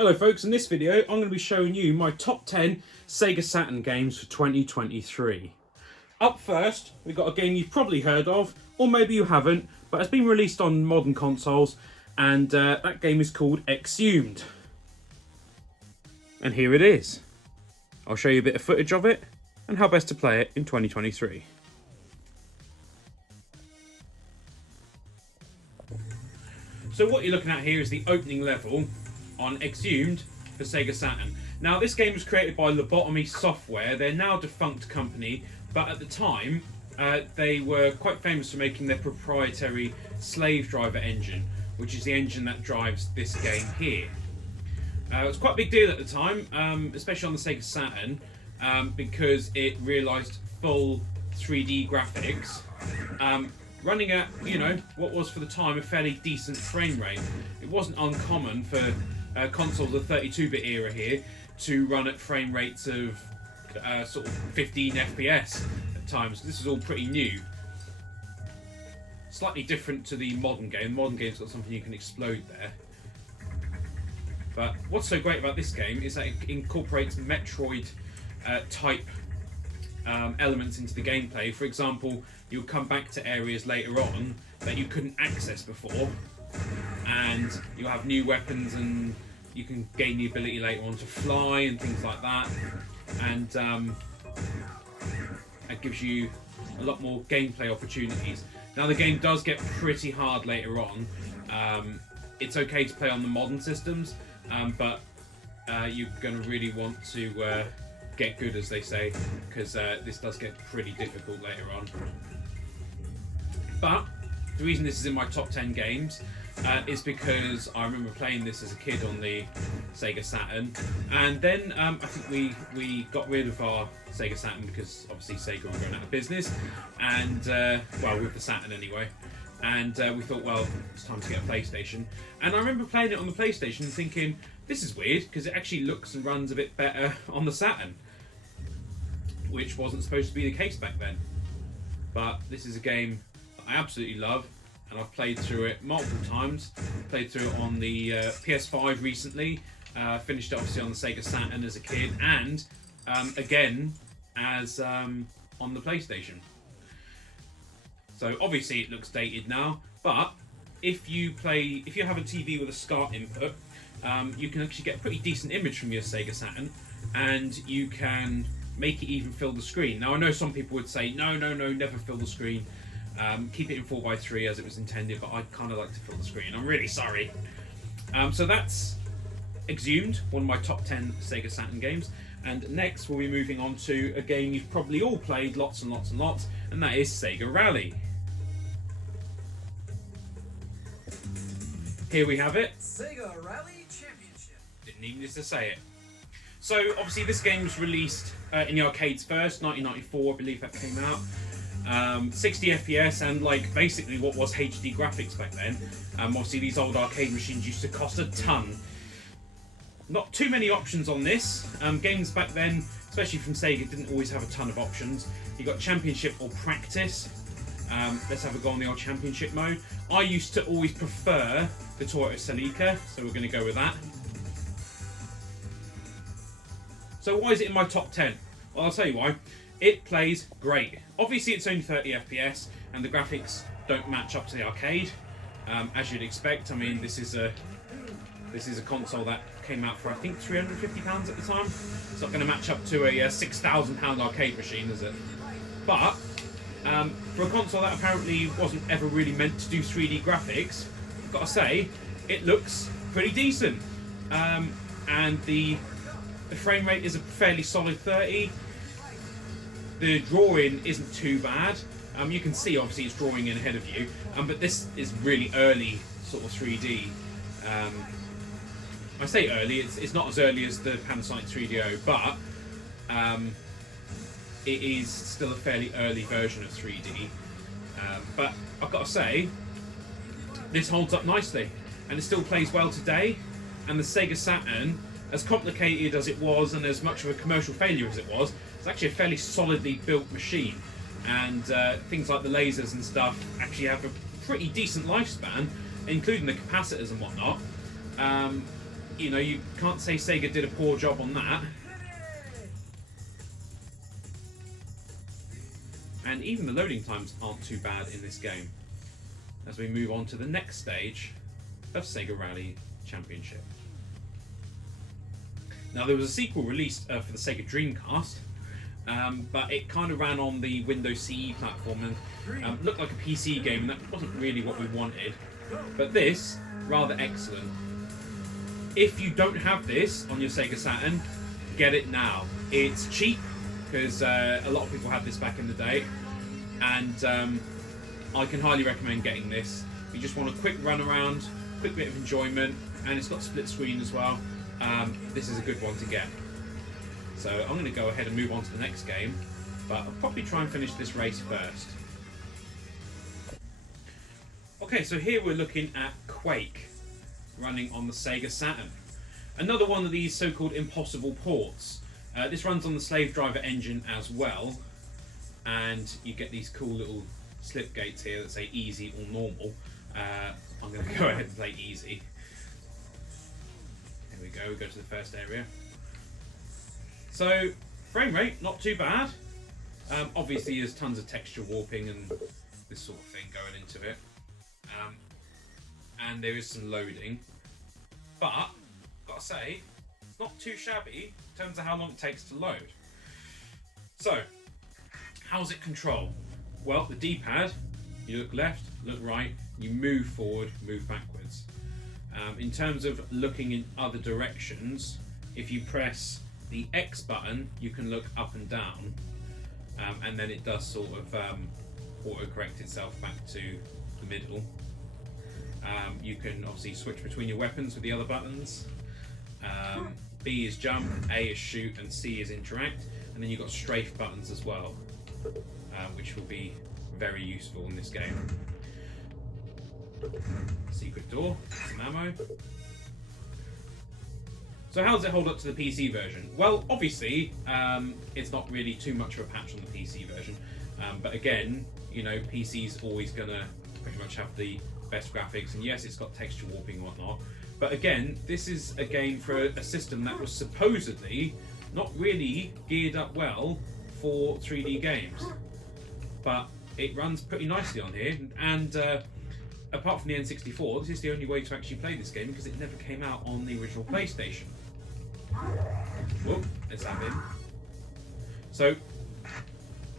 Hello folks, in this video I'm going to be showing you my top 10 Sega Saturn games for 2023. Up first, we've got a game you've probably heard of, or maybe you haven't, but it's been released on modern consoles, and that game is called Exhumed. And here it is. I'll show you a bit of footage of it, and how best to play it in 2023. So what you're looking at here is the opening level on Exhumed for Sega Saturn. Now this game was created by Lobotomy Software. They're now a defunct company, but at the time they were quite famous for making their proprietary Slave Driver engine, which is the engine that drives this game here. It was quite a big deal at the time, especially on the Sega Saturn, because it realised full 3D graphics, running at, you know, what was for the time a fairly decent frame rate. It wasn't uncommon for consoles of the 32-bit era here to run at frame rates of sort of 15 FPS at times. This is all pretty new. Slightly different to the modern game. The modern game's got something you can explode there. But what's so great about this game is that it incorporates Metroid type elements into the gameplay. For example, you'll come back to areas later on that you couldn't access before, and you'll have new weapons, and you can gain the ability later on to fly and things like that, and it gives you a lot more gameplay opportunities. Now the game does get pretty hard later on. It's okay to play on the modern systems, but you're going to really want to get good, as they say, because this does get pretty difficult later on. But the reason this is in my top 10 games is because I remember playing this as a kid on the Sega Saturn, and then I think we got rid of our Sega Saturn because obviously Sega were going out of business, and well, with the Saturn anyway, and we thought, well, it's time to get a PlayStation. And I remember playing it on the PlayStation and thinking, this is weird, because it actually looks and runs a bit better on the Saturn, which wasn't supposed to be the case back then. But this is a game I absolutely love, and I've played through it multiple times. Played through it on the PS5 recently, finished it obviously on the Sega Saturn as a kid, and again as on the PlayStation. So obviously it looks dated now, but if you have a TV with a SCART input, you can actually get a pretty decent image from your Sega Saturn, and you can make it even fill the screen. Now I know some people would say, no, never fill the screen. Keep it in 4:3 as it was intended, but I kind of like to fill the screen. I'm really sorry. So that's Exhumed, one of my top 10 Sega Saturn games. And next we'll be moving on to a game you've probably all played lots and lots and lots, and that is Sega Rally. Here we have it. Sega Rally Championship. Didn't even need to say it. So obviously this game was released in the arcades first, 1994 I believe that came out. 60 FPS and like basically what was HD graphics back then. Obviously these old arcade machines used to cost a ton. Not too many options on this. Games back then, especially from Sega, didn't always have a ton of options. You got Championship or Practice. Let's have a go on the old Championship mode. I used to always prefer the Toyota Celica, so we're going to go with that. So why is it in my top 10? Well, I'll tell you why. It plays great. Obviously it's only 30 FPS and the graphics don't match up to the arcade, as you'd expect. I mean, this is a console that came out for I think £350 at the time. It's not going to match up to a £6,000 arcade machine, is it? But for a console that apparently wasn't ever really meant to do 3D graphics, I've got to say, it looks pretty decent. And the frame rate is a fairly solid 30. The drawing isn't too bad. You can see obviously it's drawing in ahead of you, but this is really early sort of 3D. I say early, it's not as early as the Panasonic 3DO, but it is still a fairly early version of 3D. But I've got to say, this holds up nicely, and it still plays well today. And the Sega Saturn, as complicated as it was and as much of a commercial failure as it was, it's actually a fairly solidly built machine, and things like the lasers and stuff actually have a pretty decent lifespan, including the capacitors and whatnot. you know, you can't say Sega did a poor job on that. And even the loading times aren't too bad in this game. As we move on to the next stage of Sega Rally Championship. Now, there was a sequel released for the Sega Dreamcast, but it kind of ran on the Windows CE platform and looked like a PC game, and that wasn't really what we wanted. But this, rather excellent. If you don't have this on your Sega Saturn, get it now. It's cheap, because a lot of people had this back in the day, and I can highly recommend getting this. You just want a quick run around, quick bit of enjoyment, and it's got split screen as well. This is a good one to get. So I'm going to go ahead and move on to the next game, but I'll probably try and finish this race first. Okay, so here we're looking at Quake, running on the Sega Saturn. Another one of these so-called impossible ports. This runs on the Slave Driver engine as well, and you get these cool little slip gates here that say easy or normal. I'm going to go ahead and play easy. Here we go to the first area. So, frame rate, not too bad. Obviously there's tons of texture warping and this sort of thing going into it. And there is some loading. But, gotta say, it's not too shabby in terms of how long it takes to load. So, how's it controlled? Well, the D-pad, you look left, look right, you move forward, move backwards. In terms of looking in other directions, if you press the X button, you can look up and down, and then it does sort of auto-correct itself back to the middle. You can obviously switch between your weapons with the other buttons. B is jump, A is shoot, and C is interact, and then you've got strafe buttons as well, which will be very useful in this game. Secret door, some ammo. So how does it hold up to the PC version? Well, obviously, it's not really too much of a patch on the PC version, but again, you know, PC's always gonna pretty much have the best graphics, and yes, it's got texture warping and whatnot, but again, this is a game for a system that was supposedly not really geared up well for 3D games, but it runs pretty nicely on here, and apart from the N64, this is the only way to actually play this game because it never came out on the original PlayStation. Whoop, let's have him. So,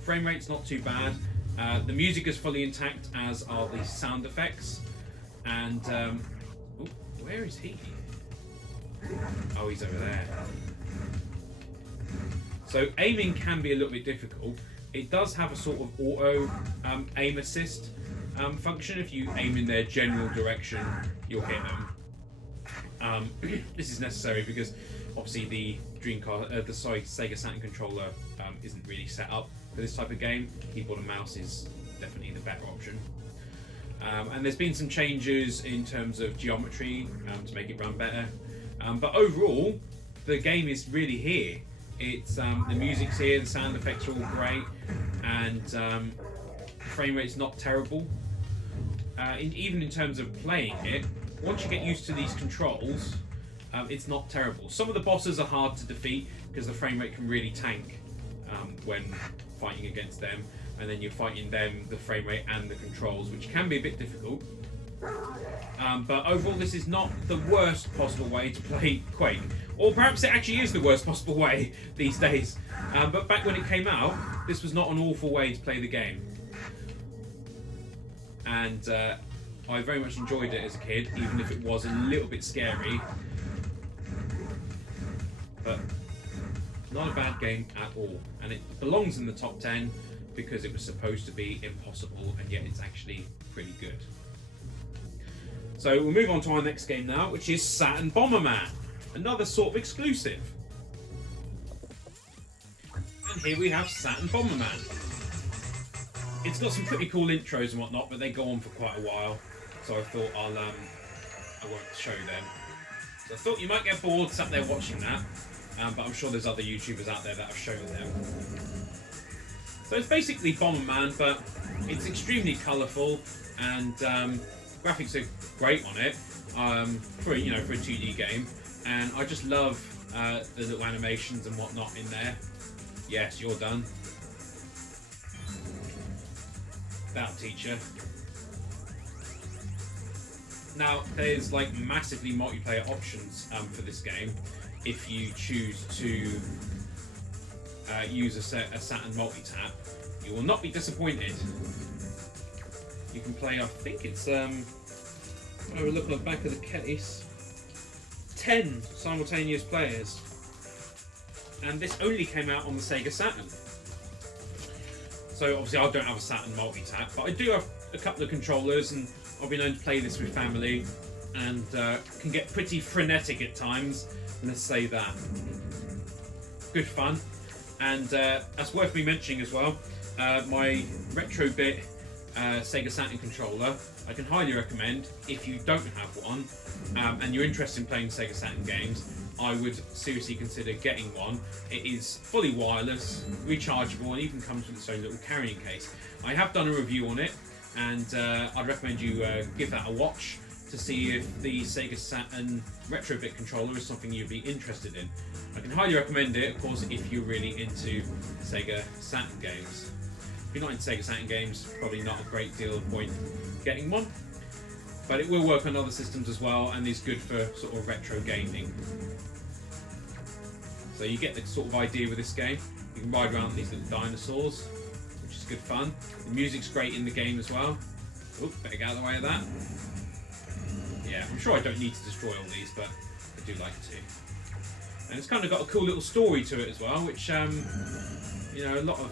frame rate's not too bad. The music is fully intact, as are the sound effects. And, ooh, where is he? Oh, he's over there. So, aiming can be a little bit difficult. It does have a sort of auto aim assist function. If you aim in their general direction, you'll hit them. This is necessary because obviously the Sega Saturn controller isn't really set up for this type of game. Keyboard and mouse is definitely the better option. And there's been some changes in terms of geometry to make it run better. But overall, the game is really here. It's the music's here, the sound effects are all great, and the frame rate's not terrible. Even in terms of playing it, once you get used to these controls, it's not terrible. Some of the bosses are hard to defeat because the frame rate can really tank when fighting against them, and then you're fighting them, the frame rate and the controls, which can be a bit difficult. But overall, this is not the worst possible way to play Quake. Or perhaps it actually is the worst possible way these days. But back when it came out, this was not an awful way to play the game. And I very much enjoyed it as a kid, even if it was a little bit scary. But not a bad game at all. And it belongs in the top 10 because it was supposed to be impossible, and yet it's actually pretty good. So we'll move on to our next game now, which is Saturn Bomberman. Another sort of exclusive. And here we have Saturn Bomberman. It's got some pretty cool intros and whatnot, but they go on for quite a while. So I thought I won't show them. So I thought you might get bored sat there watching that, but I'm sure there's other YouTubers out there that have shown them. So it's basically Bomberman, but it's extremely colourful, and graphics are great on it for a 2D game. and I just love the little animations and whatnot in there. Yes, you're done. That'll teach you. Now, there's like massively multiplayer options for this game if you choose to use a Saturn multi-tap. You will not be disappointed. You can play, I think it's, have a look on the back of the case, 10 simultaneous players. And this only came out on the Sega Saturn. So obviously I don't have a Saturn multi-tap, but I do have a couple of controllers, and I've been known to play this with family, and can get pretty frenetic at times, let's say that. Good fun. And that's worth me mentioning as well, my Retrobit Sega Saturn controller, I can highly recommend if you don't have one and you're interested in playing Sega Saturn games. I would seriously consider getting one. It is fully wireless, rechargeable, and even comes with its own little carrying case. I have done a review on it, and I'd recommend you give that a watch to see if the Sega Saturn Retrobit controller is something you'd be interested in. I can highly recommend it, of course, if you're really into Sega Saturn games. If you're not into Sega Saturn games, probably not a great deal of point getting one. But it will work on other systems as well, and is good for sort of retro gaming. So you get the sort of idea with this game. You can ride around these little dinosaurs, which is good fun. The music's great in the game as well. Oop, better get out of the way of that. Yeah, I'm sure I don't need to destroy all these, but I do like to. And it's kind of got a cool little story to it as well, which you know, a lot of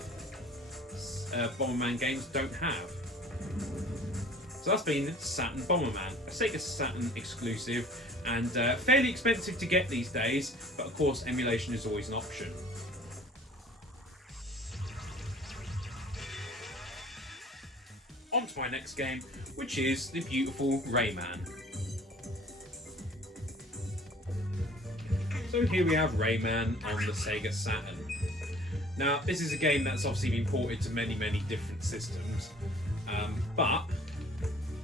Bomberman games don't have. So that's been Saturn Bomberman, a Sega Saturn exclusive, and fairly expensive to get these days, but of course emulation is always an option. On to my next game, which is the beautiful Rayman. So here we have Rayman on the Sega Saturn. Now, this is a game that's obviously been ported to many, many different systems, but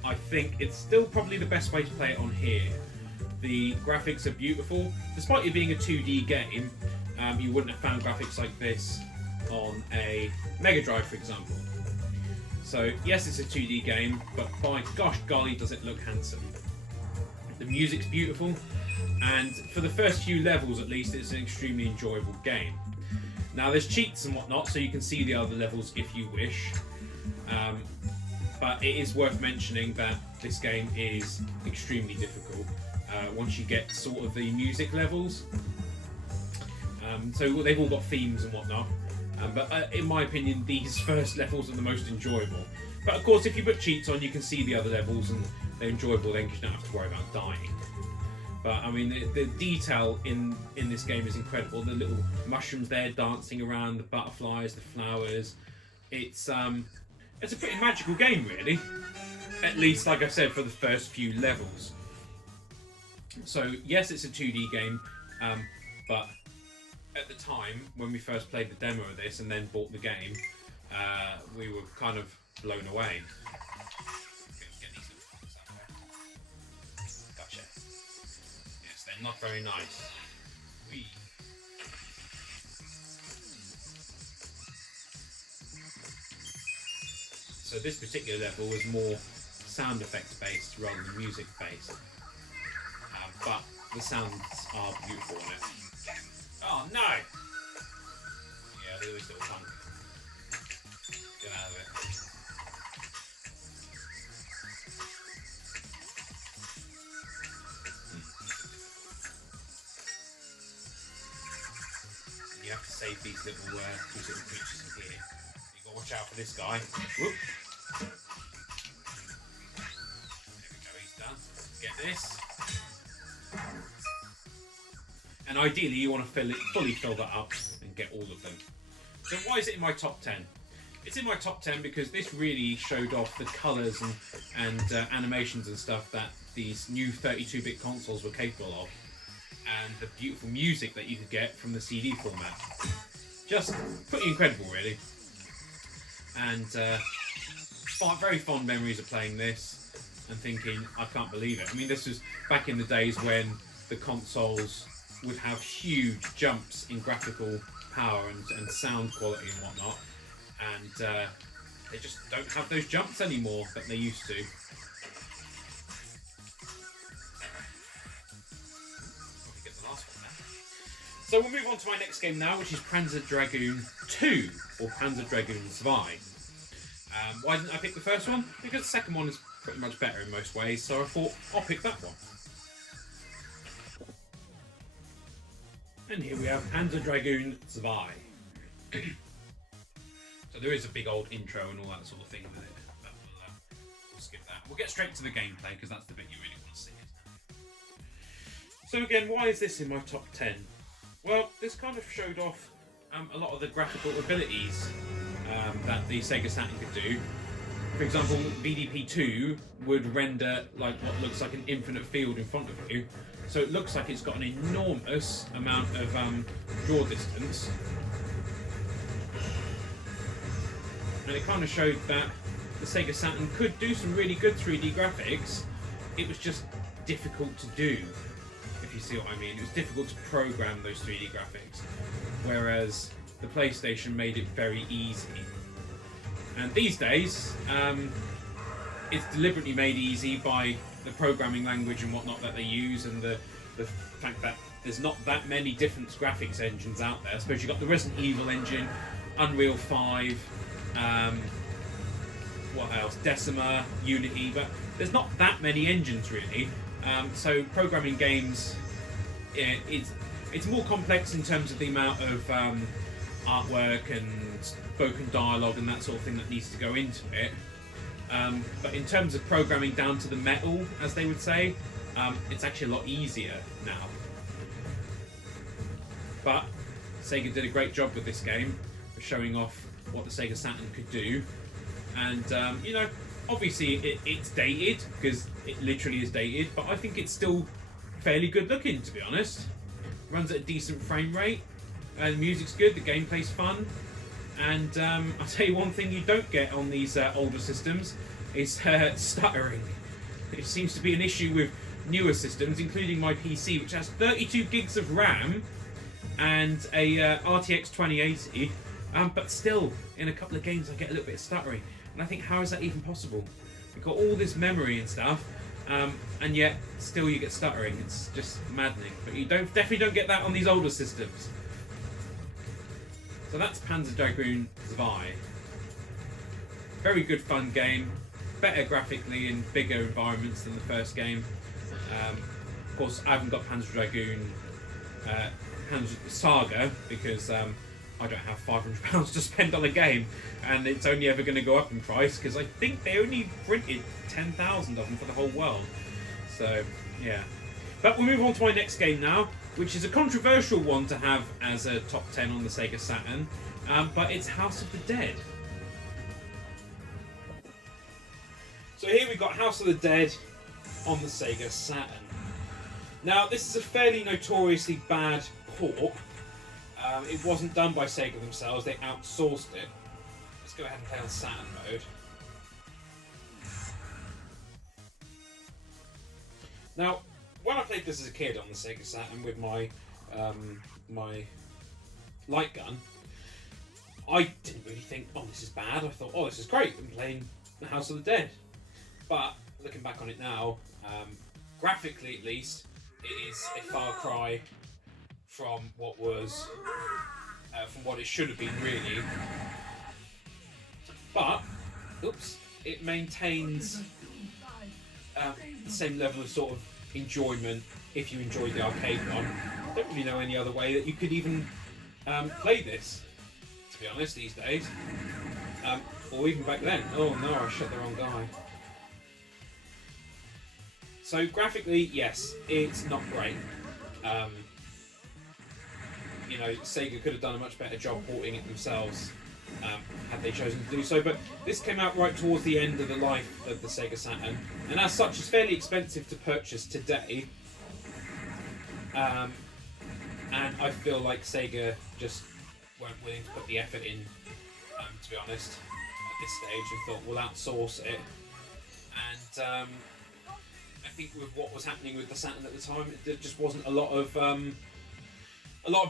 I think it's still probably the best way to play it on here. The graphics are beautiful. Despite it being a 2D game, you wouldn't have found graphics like this on a Mega Drive, for example. So, yes, it's a 2D game, but by gosh golly does it look handsome. The music's beautiful, and for the first few levels at least, it's an extremely enjoyable game. Now, there's cheats and whatnot, so you can see the other levels if you wish. But it is worth mentioning that this game is extremely difficult once you get sort of the music levels. So they've all got themes and whatnot. But in my opinion, these first levels are the most enjoyable. But of course, if you put cheats on, you can see the other levels, and they're enjoyable then because you don't have to worry about dying. But I mean, the detail in this game is incredible. The little mushrooms there dancing around, the butterflies, the flowers. It's a pretty magical game, really. At least, like I said, for the first few levels. So yes, it's a 2D game, but at the time when we first played the demo of this and then bought the game, we were kind of blown away. Get these little ones out there. Gotcha. Yes, they're not very nice. Whee. So this particular level was more sound effects based rather than music based, but the sounds are beautiful on it. Oh no! Yeah, look at this little punk. Get out of it. You have to save these little creatures in here. You gotta watch out for this guy. Whoop. There we go, he's done. Get this. And ideally you want to fully fill that up and get all of them. So why is it in my top 10? It's in my top 10 because this really showed off the colours and animations and stuff that these new 32-bit consoles were capable of, and the beautiful music that you could get from the CD format. Just pretty incredible, really. And very fond memories of playing this and thinking, I can't believe it. I mean, this was back in the days when the consoles would have huge jumps in graphical power and sound quality and whatnot, and they just don't have those jumps anymore that they used to. Get the last one there. So we'll move on to my next game now, which is Panzer Dragoon 2, or Panzer Dragoon Zwei. Why didn't I pick the first one? Because the second one is pretty much better in most ways, so I thought I'll pick that one. And here we have Panzer Dragoon Zwei. So there is a big old intro and all that sort of thing with it, but we'll skip that. We'll get straight to the gameplay, because that's the bit you really want to see, isn't it? So again, why is this in my top 10? Well, this kind of showed off a lot of the graphical abilities that the Sega Saturn could do. For example, BDP2 would render like what looks like an infinite field in front of you. So it looks like it's got an enormous amount of draw distance. And it kind of showed that the Sega Saturn could do some really good 3D graphics. It was just difficult to do, if you see what I mean. It was difficult to program those 3D graphics, whereas the PlayStation made it very easy. And these days, it's deliberately made easy by the programming language and whatnot that they use, and the fact that there's not that many different graphics engines out there. I suppose you've got the Resident Evil engine, Unreal 5, what else? Decima, Unity, but there's not that many engines really. So programming games, it's more complex in terms of the amount of artwork and spoken dialogue and that sort of thing that needs to go into it. But in terms of programming down to the metal, as they would say, it's actually a lot easier now. But Sega did a great job with this game of showing off what the Sega Saturn could do. And, you know, obviously it's dated, because it literally is dated, but I think it's still fairly good looking, to be honest. Runs at a decent frame rate, the music's good, the gameplay's fun. And I'll tell you one thing you don't get on these older systems is stuttering. It seems to be an issue with newer systems, including my PC, which has 32 gigs of RAM and a RTX 2080, but still, in a couple of games I get a little bit of stuttering. And I think, how is that even possible? You've got all this memory and stuff, and yet still you get stuttering. It's just maddening. But you definitely don't get that on these older systems. So that's Panzer Dragoon Zwei. Very good fun game, better graphically in bigger environments than the first game. Of course, I haven't got Panzer Dragoon Panzer Saga because I don't have £500 to spend on a game, and it's only ever going to go up in price because I think they only printed 10,000 of them for the whole world. So, yeah. But we'll move on to my next game now, which is a controversial one to have as a top 10 on the Sega Saturn, but it's House of the Dead. So here we've got House of the Dead on the Sega Saturn. Now, this is a fairly notoriously bad port. It wasn't done by Sega themselves, they outsourced it. Let's go ahead and play on Saturn mode. Now, when I played this as a kid on the Sega Saturn with my my light gun, I didn't really think, oh, this is bad. I thought, oh, this is great, I'm playing the House of the Dead. But looking back on it now, graphically at least, it is a far cry from what was, from what it should have been really. But, oops, it maintains the same level of sort of enjoyment if you enjoyed the arcade one. I don't really know any other way that you could even play this, to be honest, these days. Or even back then. Oh no, I shot the wrong guy. So graphically, yes, it's not great. You know, Sega could have done a much better job porting it themselves had they chosen to do so, but this came out right towards the end of the life of the Sega Saturn, and as such it's fairly expensive to purchase today. And I feel like Sega just weren't willing to put the effort in, to be honest, at this stage, and thought we'll outsource it. I think with what was happening with the Saturn at the time, there just wasn't a lot of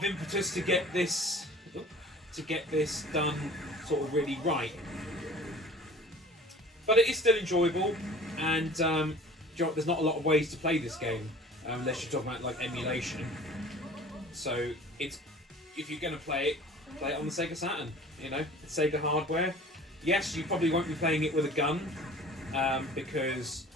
impetus to get this done sort of really right. But it is still enjoyable, and there's not a lot of ways to play this game unless you're talking about like emulation. So it's, if you're going to play it on the Sega Saturn. You know, it's Sega hardware. Yes, you probably won't be playing it with a gun because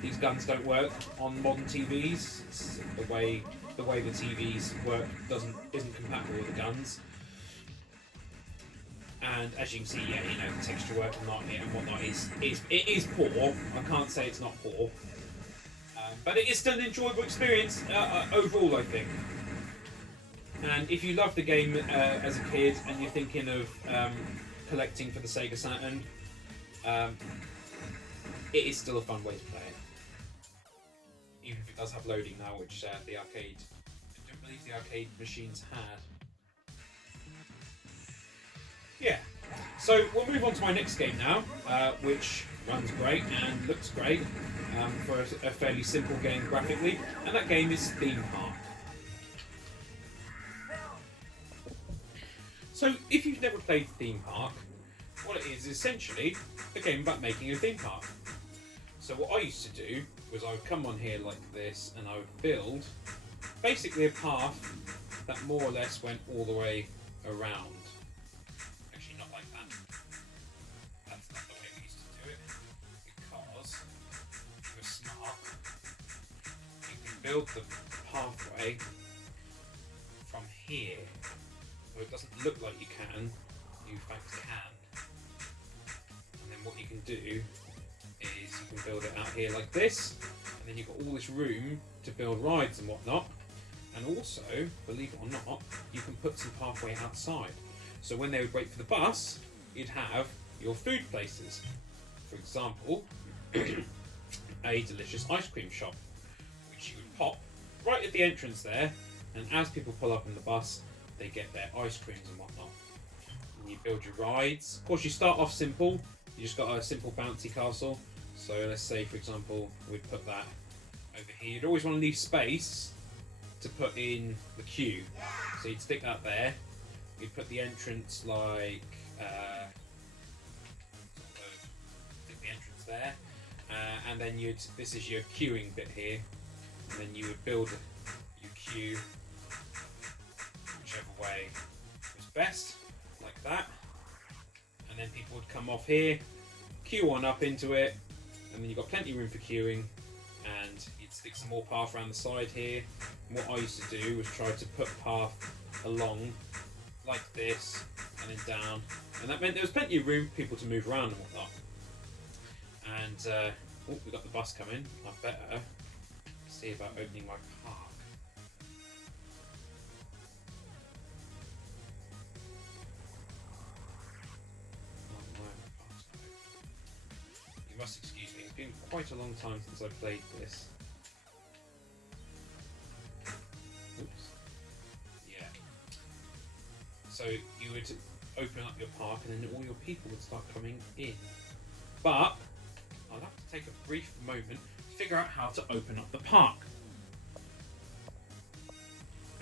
these guns don't work on modern TVs. It's the way the TVs work isn't compatible with the guns. And as you can see, yeah, you know, the texture work and whatnot is poor. I can't say it's not poor, but it is still an enjoyable experience overall, I think. And if you love the game as a kid and you're thinking of collecting for the Sega Saturn, it is still a fun way to play it. Even if it does have loading now, which the arcade, I don't believe the arcade machines had. Yeah, so we'll move on to my next game now, which runs great and looks great for a fairly simple game graphically, and that game is Theme Park. So if you've never played Theme Park, what it is essentially a game about making a theme park. So what I used to do was I would come on here like this and I would build basically a path that more or less went all the way around. Actually, not like that. That's not the way we used to do it, because if you're smart, you can build the pathway from here. So it doesn't look like you can, you in fact can. And then what you can do is you can build it out here like this, and then you've got all this room to build rides and whatnot. And also, believe it or not, you can put some pathway outside. So when they would wait for the bus, you'd have your food places. For example, a delicious ice cream shop, which you would pop right at the entrance there, and as people pull up in the bus, they get their ice creams and whatnot. And you build your rides. Of course, you start off simple. You just got a simple bouncy castle. So let's say, for example, we'd put that over here. You'd always want to leave space to put in the queue. So you'd stick that there. You'd put the entrance like stick the entrance there, and then this is your queuing bit here, and then you would build your queue whichever way was best, like that. And then people would come off here, queue on up into it, and then you've got plenty of room for queuing, and you'd stick some more path around the side here. And what I used to do was try to put path along like this, and then down, and that meant there was plenty of room for people to move around and whatnot. And oh, we've got the bus coming. I better see about opening my park. You must excuse me, it's been quite a long time since I played this. Oops. Yeah. So you would open up your park and then all your people would start coming in. But I'll have to take a brief moment to figure out how to open up the park.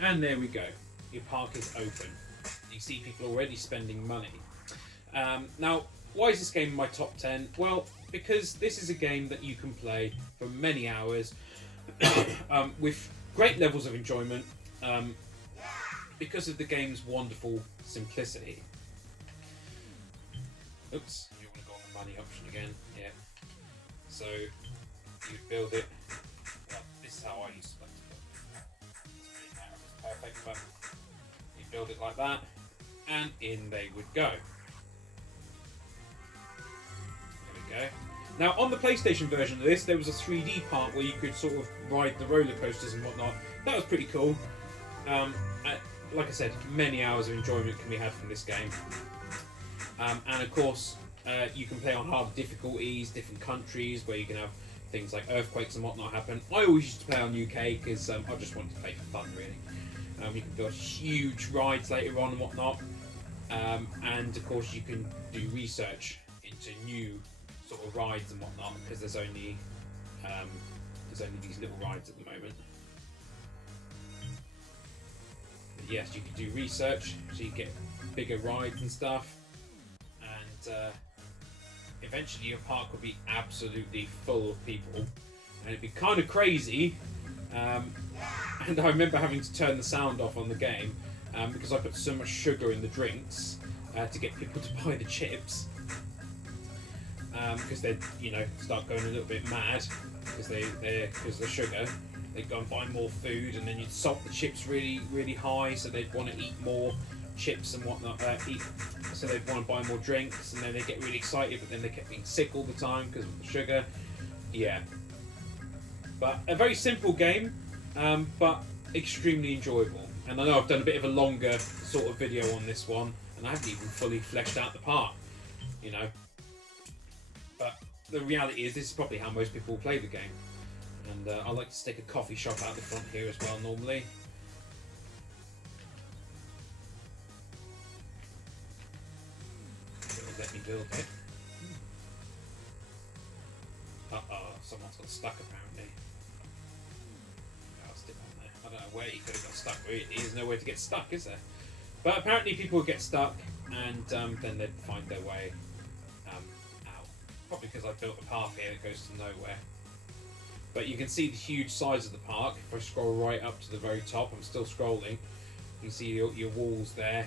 And there we go. Your park is open. You see people already spending money. Now, why is this game in my top 10? Well, because this is a game that you can play for many hours with great levels of enjoyment because of the game's wonderful simplicity. Oops, you want to go on the money option again? Yeah. So you build it. Well, this is how I used to like to build it. It's pretty matter if it's perfect, but you build it like that, and in they would go. Go. Now, on the PlayStation version of this, there was a 3D part where you could sort of ride the roller coasters and whatnot. That was pretty cool. Like I said, many hours of enjoyment can be had from this game. And of course, you can play on hard difficulties, different countries, where you can have things like earthquakes and whatnot happen. I always used to play on UK because I just wanted to play for fun, really. You can build huge rides later on and whatnot. And of course, you can do research into new sort of rides and whatnot, because there's only There's only these little rides at the moment. But yes, you can do research, so you get bigger rides and stuff, and eventually your park will be absolutely full of people, and it'd be kind of crazy. And I remember having to turn the sound off on the game because I put so much sugar in the drinks to get people to buy the chips, because they'd start going a little bit mad because the sugar. They'd go and buy more food, and then you'd salt the chips really high, so they'd want to eat more chips and whatnot. So they'd want to buy more drinks, and then they'd get really excited, but then they kept being sick all the time because of the sugar. Yeah. But a very simple game, but extremely enjoyable. And I know I've done a bit of a longer sort of video on this one, and I haven't even fully fleshed out the part, But the reality is, this is probably how most people play the game. And I like to stick a coffee shop out the front here as well, normally. It'll let me build it. Uh-oh, someone's got stuck apparently. I'll stick on there. I don't know where you could have got stuck, really. There's nowhere to get stuck, is there? But apparently people would get stuck, and then they'd find their way out. Probably because I built a path here that goes to nowhere. But you can see the huge size of the park. If I scroll right up to the very top, I'm still scrolling. You can see your walls there,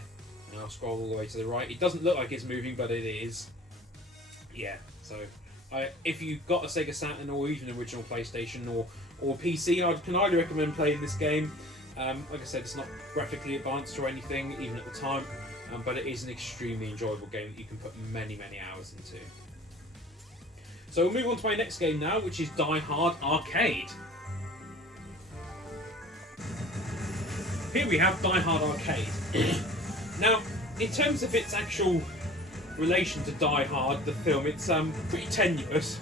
and I'll scroll all the way to the right. It doesn't look like it's moving, but it is. Yeah, so if you've got a Sega Saturn or even an original PlayStation or PC, I can highly recommend playing this game. Like I said, it's not graphically advanced or anything, even at the time, but it is an extremely enjoyable game that you can put many hours into. So we'll move on to my next game now, which is Die Hard Arcade. Here we have Die Hard Arcade. Now, in terms of its actual relation to Die Hard, the film, it's pretty tenuous.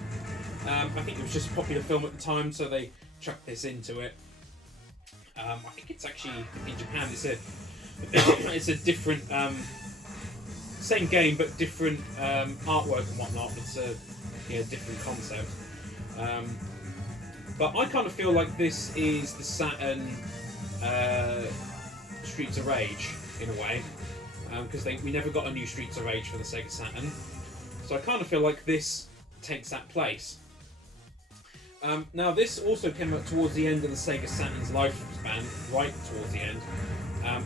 I think it was just a popular film at the time, so they chucked this into it. I think it's actually, in Japan, it's a different, same game, but different artwork and whatnot. It's a different concept. But I kind of feel like this is the Saturn Streets of Rage, in a way. Because we never got a new Streets of Rage for the Sega Saturn. So I kind of feel like this takes that place. Now this also came up towards the end of the Sega Saturn's lifespan, right towards the end.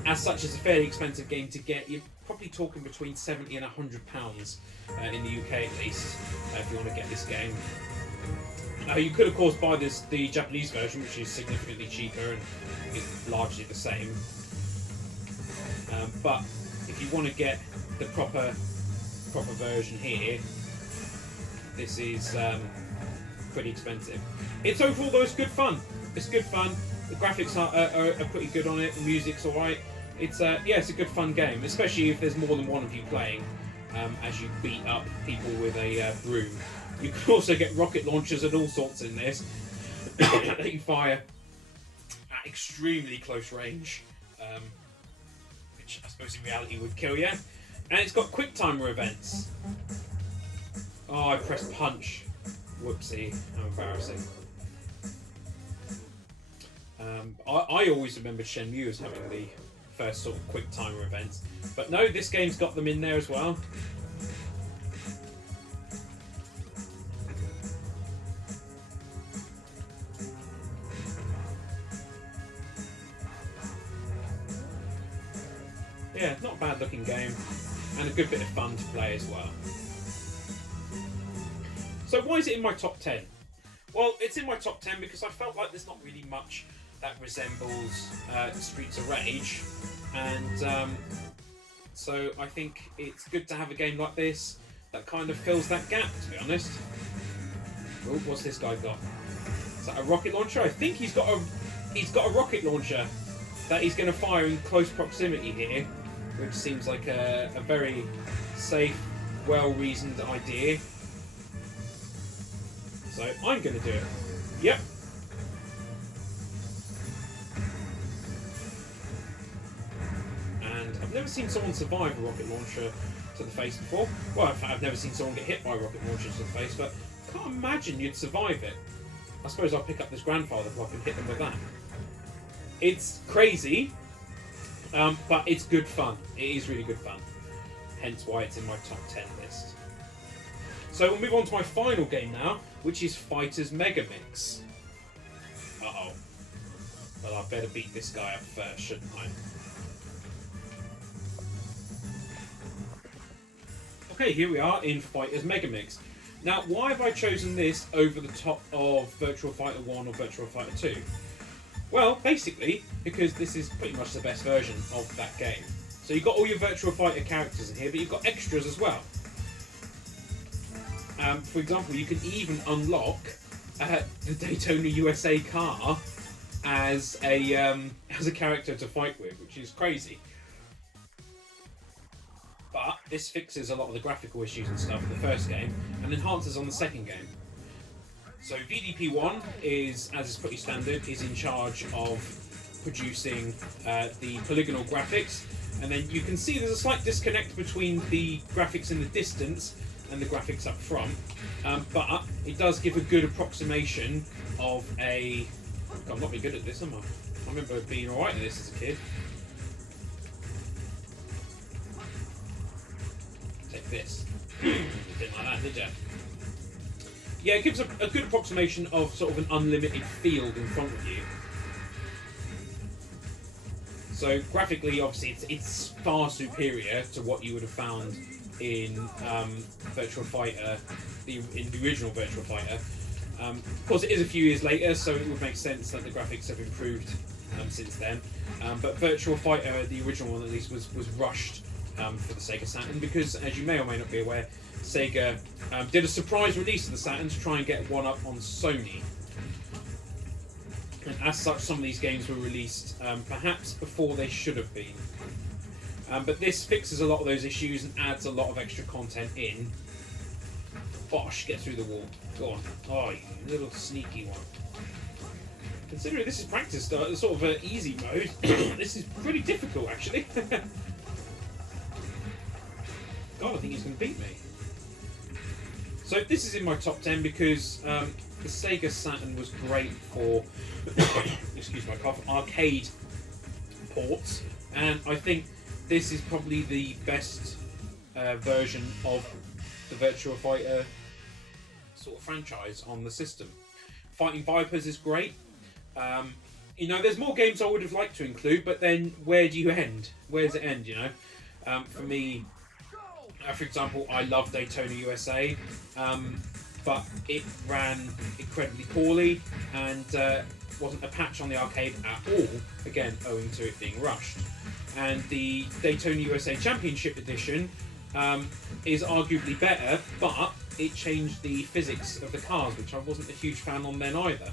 As such, it's a fairly expensive game to get. You're probably talking between £70 and £100 in the UK at least, if you want to get this game. You could of course buy the Japanese version, which is significantly cheaper and is largely the same. But if you want to get the proper version here, this is pretty expensive. It's overall though, it's good fun. It's good fun. The graphics are pretty good on it. The music's alright. It's it's a good fun game, especially if there's more than one of you playing. As you beat up people with a broom. You can also get rocket launchers and all sorts in this that you fire at extremely close range, which I suppose in reality would kill you. And it's got quick timer events. Oh, I pressed punch. Whoopsie, how embarrassing. I always remembered Shenmue as having the first sort of quick timer events, but no, this game's got them in there as well. Yeah, not a bad looking game, and a good bit of fun to play as well. So why is it in my top 10? Well, it's in my top 10 because I felt like there's not really much that resembles Streets of Rage, and so I think it's good to have a game like this that kind of fills that gap, to be honest. Oh, what's this guy got? Is that a rocket launcher? I think he's got a rocket launcher that he's going to fire in close proximity here, which seems like a very safe, well-reasoned idea. So I'm going to do it. Yep. And I've never seen someone survive a rocket launcher to the face before. Well, in fact, I've never seen someone get hit by a rocket launcher to the face, but I can't imagine you'd survive it. I suppose I'll pick up this grandfather clock and hit them with that. It's crazy, but it's good fun. It is really good fun. Hence why it's in my top 10 list. So we'll move on to my final game now, which is Fighters Mega Mix. Uh-oh. Well, I better beat this guy up first, shouldn't I? Okay, here we are in Fighters Mega Mix. Now, why have I chosen this over the top of Virtua Fighter 1 or Virtua Fighter 2? Well, basically, because this is pretty much the best version of that game. So you've got all your Virtua Fighter characters in here, but you've got extras as well. For example, you can even unlock the Daytona USA car as a character to fight with, which is crazy. But this fixes a lot of the graphical issues and stuff in the first game, and enhances on the second game. So VDP1 is, as is pretty standard, is in charge of producing the polygonal graphics, and then you can see there's a slight disconnect between the graphics in the distance and the graphics up front, but it does give a good approximation of a... God, I'm not very good at this, am I? I remember being alright at this as a kid. Take this. Didn't like that, did you? Yeah, it gives a good approximation of sort of an unlimited field in front of you. So graphically, obviously, it's far superior to what you would have found in Virtua Fighter, in the original Virtua Fighter. Of course, it is a few years later, so it would make sense that the graphics have improved since then. But Virtua Fighter, the original one at least, was rushed for the Sega Saturn because, as you may or may not be aware, Sega did a surprise release of the Saturn to try and get one up on Sony. And as such, some of these games were released perhaps before they should have been. But this fixes a lot of those issues and adds a lot of extra content in. Bosh, get through the wall. Go on. Oh, you little sneaky one. Considering this is practice, sort of an easy mode, this is pretty difficult actually. God, I think he's going to beat me. So this is in my top 10 because the Sega Saturn was great for, excuse my cough, arcade ports, and I think this is probably the best version of the Virtua Fighter sort of franchise on the system. Fighting Vipers is great. You know, there's more games I would have liked to include, but then where do you end? Where does it end, you know? For me, for example, I love Daytona USA, but it ran incredibly poorly and wasn't a patch on the arcade at all, again, owing to it being rushed. And the Daytona USA Championship Edition is arguably better, but it changed the physics of the cars, which I wasn't a huge fan on then either.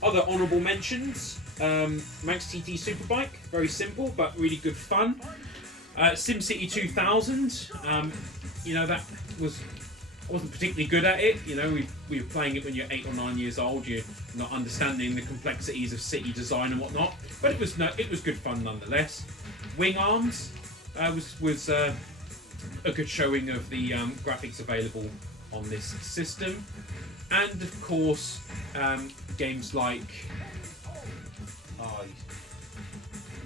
Other honourable mentions, Max TT Superbike, very simple but really good fun. SimCity 2000, you know, that was, I wasn't particularly good at it. You know, we were playing it when you're 8 or 9 years old. You're not understanding the complexities of city design and whatnot, but it was good fun nonetheless. Wing Arms was a good showing of the graphics available on this system, and of course games like, oh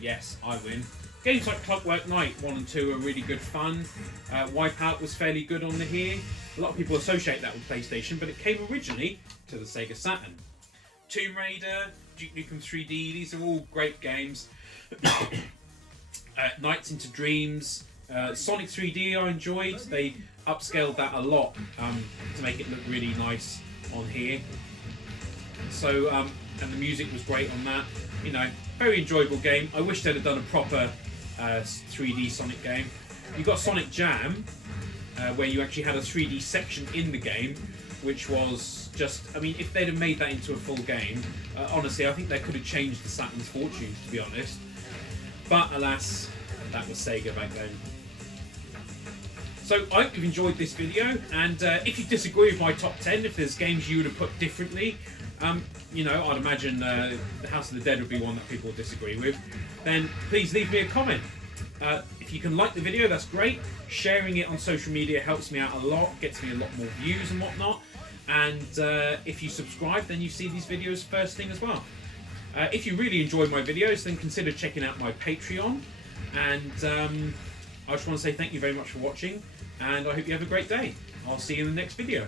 yes, I win. Games like Clockwork Knight 1 and 2 are really good fun. Wipeout was fairly good on the here. A lot of people associate that with PlayStation, but it came originally to the Sega Saturn. Tomb Raider, Duke Nukem 3D, these are all great games. Nights into Dreams, Sonic 3D I enjoyed. They upscaled that a lot to make it look really nice on here. So, and the music was great on that. You know, very enjoyable game. I wish they'd have done a proper 3D Sonic game. You've got Sonic Jam, where you actually had a 3D section in the game, which was just, I mean, if they'd have made that into a full game, honestly, I think they could have changed the Saturn's fortunes, to be honest. But alas, that was Sega back then. So I hope you've enjoyed this video, and if you disagree with my top 10, if there's games you would have put differently, you know, I'd imagine the House of the Dead would be one that people would disagree with, then please leave me a comment. If you can like the video, that's great. Sharing it on social media helps me out a lot, gets me a lot more views and whatnot. And if you subscribe, then you see these videos first thing as well. If you really enjoy my videos, then consider checking out my Patreon. And I just want to say thank you very much for watching, and I hope you have a great day. I'll see you in the next video.